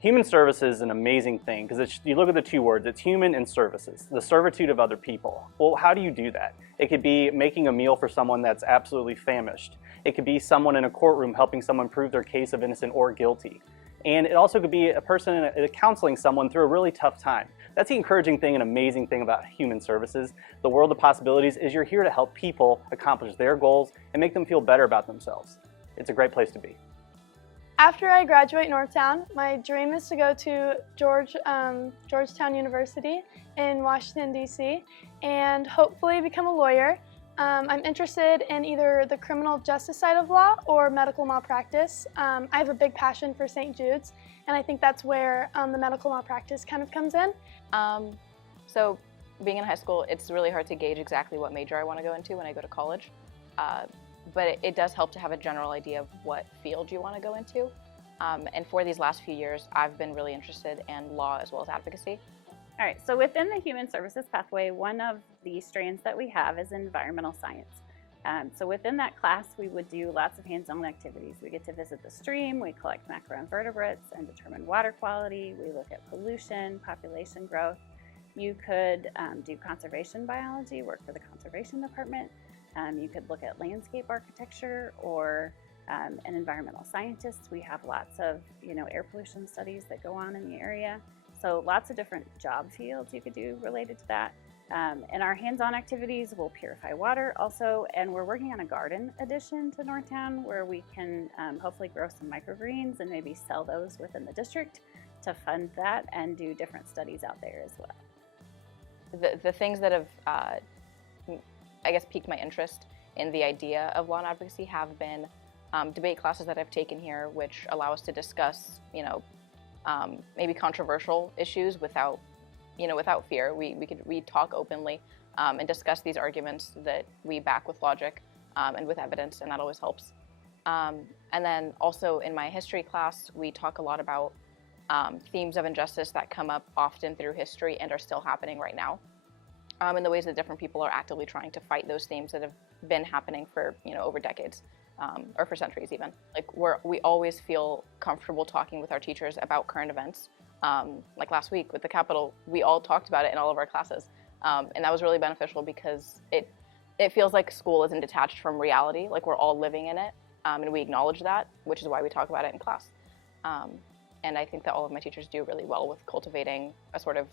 Human services is an amazing thing because you look at the two words, it's human and services, the servitude of other people. Well, how do you do that? It could be making a meal for someone that's absolutely famished. It could be someone in a courtroom helping someone prove their case of innocent or guilty. And it also could be a person counseling someone through a really tough time. That's the encouraging thing and amazing thing about human services. The world of possibilities is you're here to help people accomplish their goals and make them feel better about themselves. It's a great place to be. After I graduate Northtown, my dream is to go to Georgetown University in Washington, D.C. and hopefully become a lawyer. I'm interested in either the criminal justice side of law or medical malpractice. I have a big passion for St. Jude's, and I think that's where the medical malpractice kind of comes in. So being in high school, it's really hard to gauge exactly what major I want to go into when I go to college. But it does help to have a general idea of what field you want to go into. And for these last few years, I've been really interested in law as well as advocacy. All right, so within the Human Services Pathway, one of the strands that we have is environmental science. So within that class, we would do lots of hands-on activities. We get to visit the stream, we collect macroinvertebrates and determine water quality, we look at pollution, population growth. You could do conservation biology, work for the conservation department. You could look at landscape architecture or an environmental scientist. We have lots of air pollution studies that go on in the area. So lots of different job fields you could do related to that. In our hands-on activities, we'll purify water also, and we're working on a garden addition to Northtown where we can hopefully grow some microgreens and maybe sell those within the district to fund that and do different studies out there as well. The things that have I guess piqued my interest in the idea of law and advocacy have been debate classes that I've taken here, which allow us to discuss, maybe controversial issues without fear. We talk openly and discuss these arguments that we back with logic and with evidence, and that always helps. And then also in my history class, we talk a lot about themes of injustice that come up often through history and are still happening right now. And the ways that different people are actively trying to fight those themes that have been happening for over decades, or for centuries even. Like we always feel comfortable talking with our teachers about current events. Like last week with the Capitol, we all talked about it in all of our classes, and that was really beneficial because it feels like school isn't detached from reality. Like we're all living in it, and we acknowledge that, which is why we talk about it in class. And I think that all of my teachers do really well with cultivating a sort of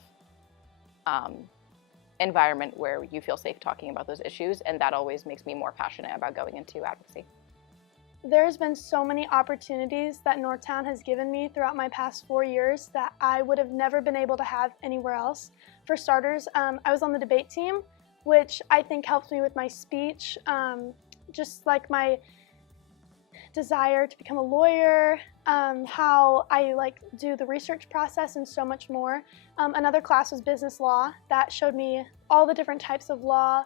environment where you feel safe talking about those issues, and that always makes me more passionate about going into advocacy. There's been so many opportunities that Northtown has given me throughout my past 4 years that I would have never been able to have anywhere else. For starters, I was on the debate team, which I think helped me with my speech, just like my desire to become a lawyer, how I do the research process and so much more. Another class was business law. That showed me all the different types of law,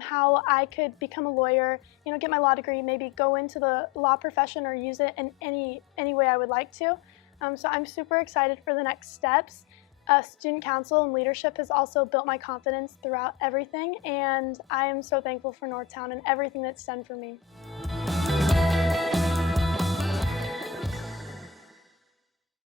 how I could become a lawyer, get my law degree, maybe go into the law profession or use it in any way I would like to. So I'm super excited for the next steps. Student council and leadership has also built my confidence throughout everything, and I am so thankful for Northtown and everything that's done for me.